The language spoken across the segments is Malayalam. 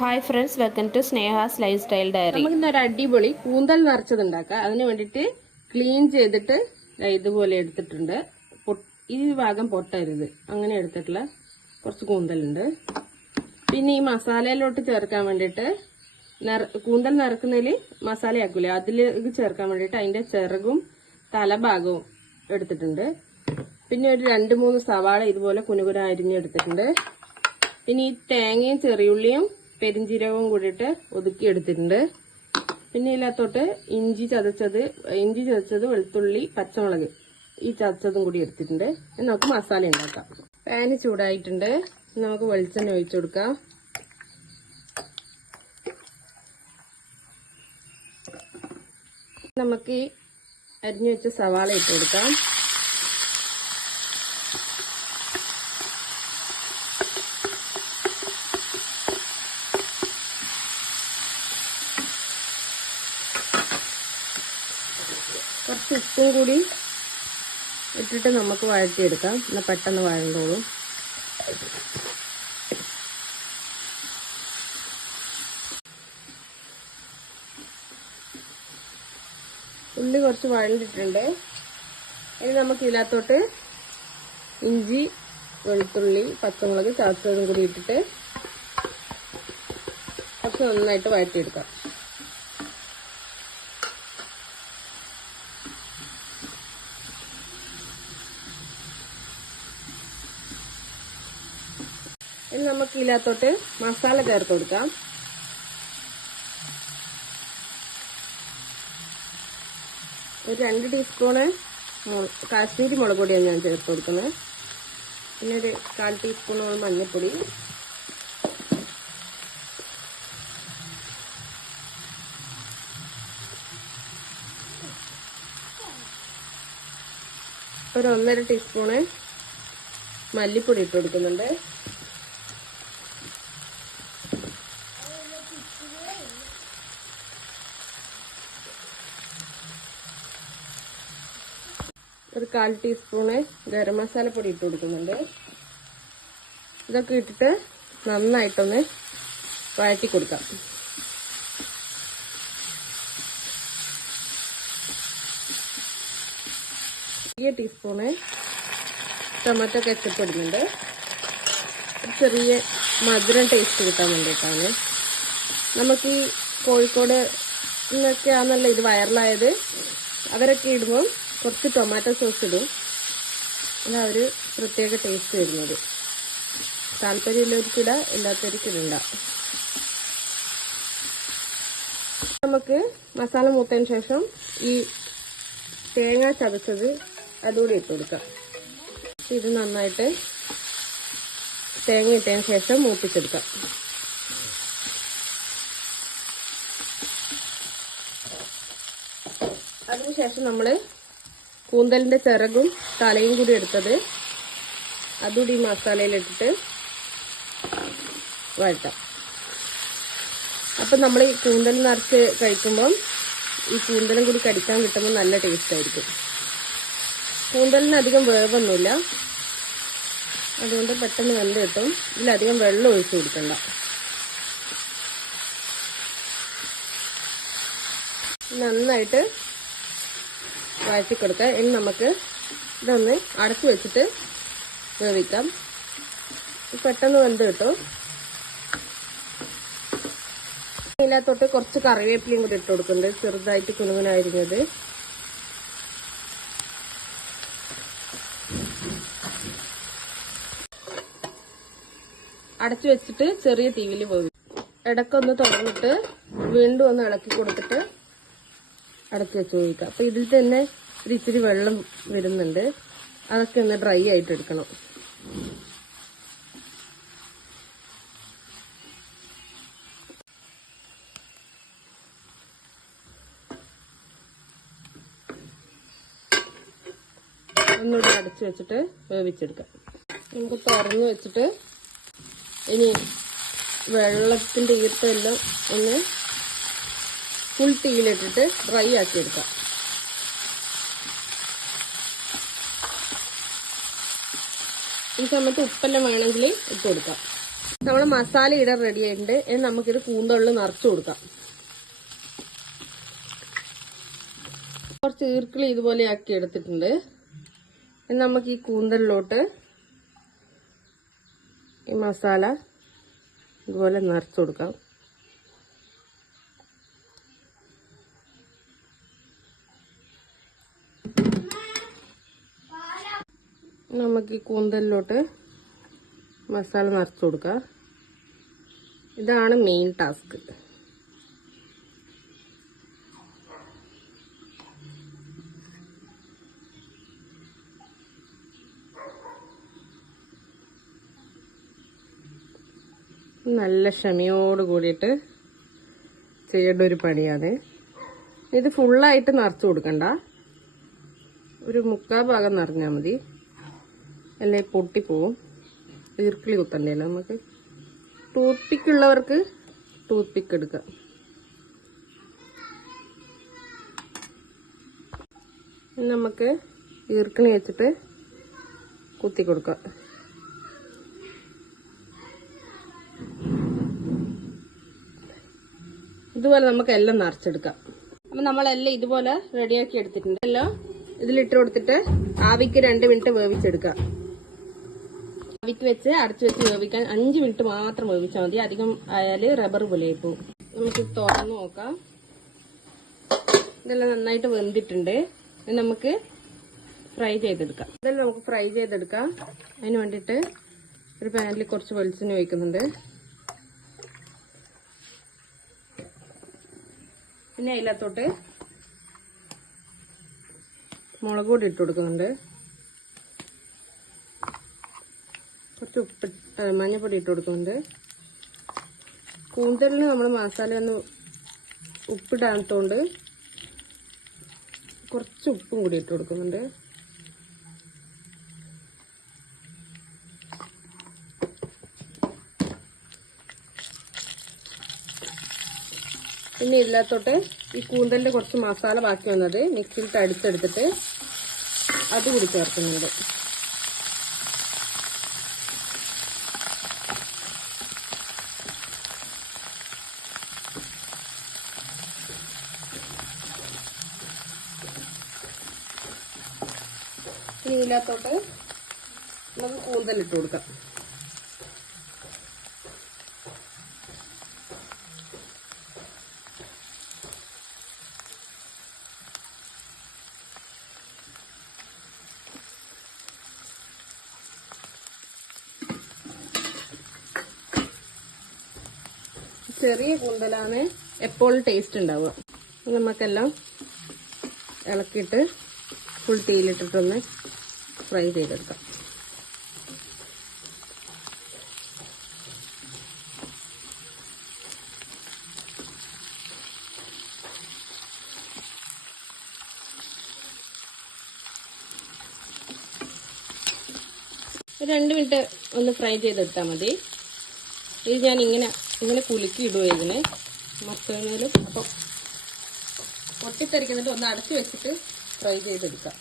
Hi friends welcome to Sneha's life style diary നമുക്ക് ഇന്നൊരു അടിപൊളി കൂന്തൽ നിറച്ചത് ഉണ്ടാക്കാം അതിന് വേണ്ടിയിട്ട് ക്ലീൻ ചെയ്തിട്ട് ഇതുപോലെ എടുത്തിട്ടുണ്ട്. ഈ ഭാഗം പൊട്ടരുത്. അങ്ങനെ എടുത്തിട്ടുള്ള കുറച്ച് കൂന്തലുണ്ട്. പിന്നെ ഈ മസാലയിലോട്ട് ചേർക്കാൻ വേണ്ടിയിട്ട് കൂന്തൽ നിറക്കുന്നതിൽ മസാലയാക്കൂലേ? അതിലേക്ക് ചേർക്കാൻ വേണ്ടിയിട്ട് അതിന്റെ ചിറകും തലഭാഗവും എടുത്തിട്ടുണ്ട്. പിന്നെ ഒരു രണ്ട് മൂന്ന് സവാള ഇതുപോലെ കുനുകുന അരിഞ്ഞെടുത്തിട്ടുണ്ട്. പിന്നെ ഈ തേങ്ങയും ചെറിയുള്ളിയും പെരിഞ്ചീരകവും കൂടിയിട്ട് ഒതുക്കി എടുത്തിട്ടുണ്ട് പിന്നെ ഇതിനകത്തോട്ട് ഇഞ്ചി ചതച്ചത് ഇഞ്ചി ചതച്ചത് വെളുത്തുള്ളി പച്ചമുളക് ഈ ചതച്ചതും കൂടി എടുത്തിട്ടുണ്ട്. ഇനി നമുക്ക് മസാല ഉണ്ടാക്കാം. പാന് ചൂടായിട്ടുണ്ട്. നമുക്ക് വെളിച്ചെണ്ണ ഒഴിച്ചു കൊടുക്കാം. നമുക്ക് അരിഞ്ഞു വെച്ച സവാള ഇട്ട് കൊടുക്കാം കുറച്ച് ഉപ്പും കൂടി ഇട്ടിട്ട് നമുക്ക് വഴറ്റിയെടുക്കാം. എന്നാൽ പെട്ടെന്ന് വഴണ്ടോളൂ. ഉള്ളി കുറച്ച് വഴണ്ടിട്ടുണ്ട്. ഇനി നമുക്ക് ഇതിനകത്തോട്ട് ഇഞ്ചി വെളുത്തുള്ളി പച്ചമുളക് ചതച്ചതും കൂടി ഇട്ടിട്ട് കുറച്ച് നന്നായിട്ട് വഴറ്റിയെടുക്കാം. ഇനി നമുക്ക് ഇതിനകത്തോട്ട് മസാല ചേർത്ത് കൊടുക്കാം. ഒരു രണ്ട് ടീസ്പൂണ് കാശ്മീരി മുളക് പൊടിയാണ് ഞാൻ ചേർത്ത് കൊടുക്കുന്നത്. പിന്നെ ഒരു കാൽ ടീസ്പൂണോളം മഞ്ഞൾപ്പൊടി. ഒരു ഒന്നര ടീസ്പൂണ് മല്ലിപ്പൊടി ഇട്ട് കൊടുക്കുന്നുണ്ട്. ഒരു കാൽ ടീസ്പൂണ് ഗരം മസാല പൊടി ഇട്ട് കൊടുക്കുന്നുണ്ട്. ഇതൊക്കെ ഇട്ടിട്ട് നന്നായിട്ടൊന്ന് വഴറ്റി കൊടുക്കാം. ചെറിയ ടീസ്പൂണ് ടൊമാറ്റോ കെച്ചപ്പ് ഇടുന്നുണ്ട്. ചെറിയ മധുരം ടേസ്റ്റ് കിട്ടാൻ വേണ്ടിയിട്ടാണ്. നമുക്ക് ഈ കോഴിക്കോട് നിന്നൊക്കെയാണല്ലോ ഇത് വൈറലായത്. അവരൊക്കെ ഇടുമ്പോൾ കുറച്ച് ടൊമാറ്റോ സോസ് ഇടും. അതാ ഒരു പ്രത്യേക ടേസ്റ്റ് വരുന്നത്. താല്പര്യമുള്ളവർക്കിട ഇല്ലാത്തവർക്കിടണ്ട. നമുക്ക് മസാല മൂത്തതിന് ശേഷം ഈ തേങ്ങ ചതച്ചത് അതുകൂടി ഇട്ട് കൊടുക്കാം. ഇത് നന്നായിട്ട് തേങ്ങ ഇട്ടതിന് ശേഷം മൂപ്പിച്ചെടുക്കാം. അതിനുശേഷം നമ്മൾ കൂന്തലിന്റെ ചിറകും തലയും കൂടി എടുത്തത്. അതുകൂടി മസാലയിലിട്ടിട്ട് വഴട്ടാം അപ്പം നമ്മൾ ഈ കൂന്തൽ നിറച്ച് കഴിക്കുമ്പം ഈ കൂന്തലും കൂടി കടിക്കാൻ കിട്ടുമ്പോൾ നല്ല ടേസ്റ്റ് ആയിരിക്കും. കൂന്തലിന് അധികം വേവൊന്നുമില്ല. അതുകൊണ്ട് പെട്ടെന്ന് വെന്ത് കിട്ടും. ഇതിലധികം വെള്ളം ഒഴിച്ചു കൊടുക്കണ്ട. നന്നായിട്ട് വഴറ്റി കൊടുക്കുക ഇനി നമുക്ക് ഇതൊന്ന് അടച്ചു വെച്ചിട്ട് വേവിക്കാം. പെട്ടെന്ന് വെന്ത് കിട്ടും. ഇതിനകത്തോട്ട് കുറച്ച് കറിവേപ്പിലയും കൂടി ഇട്ട് കൊടുക്കുന്നുണ്ട്. ചെറുതായിട്ട് കുനുകുനായിരുന്നത് അടച്ചു വെച്ചിട്ട് ചെറിയ തീവിൽ പോകും ഇടക്കൊന്ന് തുറന്നിട്ട് വീണ്ടും ഒന്ന് ഇളക്കി കൊടുത്തിട്ട് അടച്ചു വെച്ച് ഒഴിക്കുക അപ്പൊ ഇതിൽ തന്നെ ഒരു ഇച്ചിരി വെള്ളം വരുന്നുണ്ട്. അതൊക്കെ ഒന്ന് ഡ്രൈ ആയിട്ട് എടുക്കണം. ഒന്നുകൂടി അടച്ചു വെച്ചിട്ട് വേവിച്ചെടുക്കാം. നമുക്ക് തുറന്ന് വെച്ചിട്ട് ഇനി വെള്ളത്തിന്റെ ഈർപ്പെല്ലാം ഒന്ന് ഫുൾ തീയിലിട്ടിട്ട് ഡ്രൈ ആക്കി എടുക്കാം. ഈ സമയത്ത് ഉപ്പെല്ലാം വേണമെങ്കിൽ ഇട്ട് കൊടുക്കാം. നമ്മൾ മസാല ഇടാൻ റെഡി ആയിട്ടുണ്ട്. ഇനി നമുക്കിത് കൂന്തളിൽ നിറച്ചു കൊടുക്കാം. കുറച്ച് ഈർക്കിളി ഇതുപോലെ ആക്കി എടുത്തിട്ടുണ്ട്. ഇനി നമുക്ക് ഈ കൂന്തലിലോട്ട് ഈ മസാല ഇതുപോലെ നിറച്ചു കൊടുക്കാം. നമുക്ക് ഈ കൂന്തലിലോട്ട് മസാല നിറച്ചു കൊടുക്കാം. ഇതാണ് മെയിൻ ടാസ്ക് നല്ല ക്ഷമയോട് കൂടിയിട്ട് ചെയ്യേണ്ട ഒരു പണിയാണ്. ഇത് ഫുള്ളായിട്ട് നിറച്ചു കൊടുക്കണ്ട. ഒരു മുക്കാൽ ഭാഗം നിറഞ്ഞാൽ മതി. അല്ലെ പൊട്ടിപ്പോവും ഈർക്കിളി കുത്തണ്ടേ നമുക്ക് ടൂത്ത് പിക്ക് ഉള്ളവർക്ക് ടൂത്ത് പിക്ക് എടുക്കാം. നമുക്ക് ഈർക്കിളി വെച്ചിട്ട് കുത്തി കൊടുക്കാം. ഇതുപോലെ നമുക്ക് എല്ലാം നിറച്ചെടുക്കാം. അപ്പം നമ്മളെല്ലാം ഇതുപോലെ റെഡിയാക്കി എടുത്തിട്ടുണ്ട്. എല്ലാം ഇതിലിട്ട് കൊടുത്തിട്ട് ആവിക്ക് രണ്ട് മിനിറ്റ് വേവിച്ചെടുക്കാം. ആവിക്ക് വെച്ച് അടച്ചു വെച്ച് വേവിക്കാൻ അഞ്ച് മിനിറ്റ് മാത്രം വേവിച്ചാൽ മതി. അധികം ആയാൽ റബ്ബർ പോലെ പോകും നമുക്ക് തുറന്ന് നോക്കാം. ഇതെല്ലാം നന്നായിട്ട് വെന്തിട്ടുണ്ട്. നമുക്ക് ഫ്രൈ ചെയ്തെടുക്കാം. ഇതെല്ലാം നമുക്ക് ഫ്രൈ ചെയ്തെടുക്കാം. അതിന് വേണ്ടിയിട്ട് ഒരു പാനിൽ കുറച്ച് വെളിച്ചെണ്ണ ഒഴിക്കുന്നുണ്ട്. പിന്നെ അതിലത്തോട്ട് മുളക് പൊടി ഇട്ട് കൊടുക്കുന്നുണ്ട്. കുറച്ച് ഉപ്പ് മഞ്ഞപ്പൊടി ഇട്ട് കൊടുക്കുന്നുണ്ട്. കൂന്തലിന് നമ്മൾ മസാല ഒന്ന് ഉപ്പിടാത്തതുകൊണ്ട് കുറച്ച് ഉപ്പും കൂടി ഇട്ട് കൊടുക്കുന്നുണ്ട്. പിന്നെ ഇതിനകത്തോട്ട് ഈ കൂന്തലിന്റെ കുറച്ച് മസാല ബാക്കി വന്നത് മിക്സിയിൽ തടിച്ചെടുത്തിട്ട് അത് കൂടി ചേർക്കുന്നുണ്ട്. ഇനി നമുക്ക് കൂന്തലിട്ട് കൊടുക്കാം. ചെറിയ കൂന്തലാണ് എപ്പോഴും ടേസ്റ്റ് ഉണ്ടാവുക. നമുക്കെല്ലാം ഇളക്കിയിട്ട് ഫുൾ തീയിലിട്ടിട്ടൊന്ന് ഫ്രൈ ചെയ്തെടുക്കാം. രണ്ട് മിനിറ്റ് ഒന്ന് ഫ്രൈ ചെയ്തെടുത്താൽ മതി. ഇത് ഞാൻ ഇങ്ങനെ ഇങ്ങനെ കുലുക്കി ഇടുക ഇതിന്. മത്തങ്ങയിലും അപ്പം പൊട്ടിത്തെറിക്കുന്നിട്ട് ഒന്ന് അടച്ചു വെച്ചിട്ട് ഫ്രൈ ചെയ്തെടുക്കാം.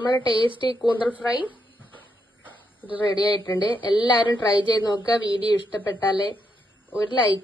നമ്മുടെ ടേസ്റ്റി കൂന്തൽ ഫ്രൈ ഇത് റെഡി ആയിട്ടുണ്ട്. എല്ലാവരും ട്രൈ ചെയ്ത് നോക്കുക. വീഡിയോ ഇഷ്ടപ്പെട്ടാലേ ഒരു ലൈക്ക്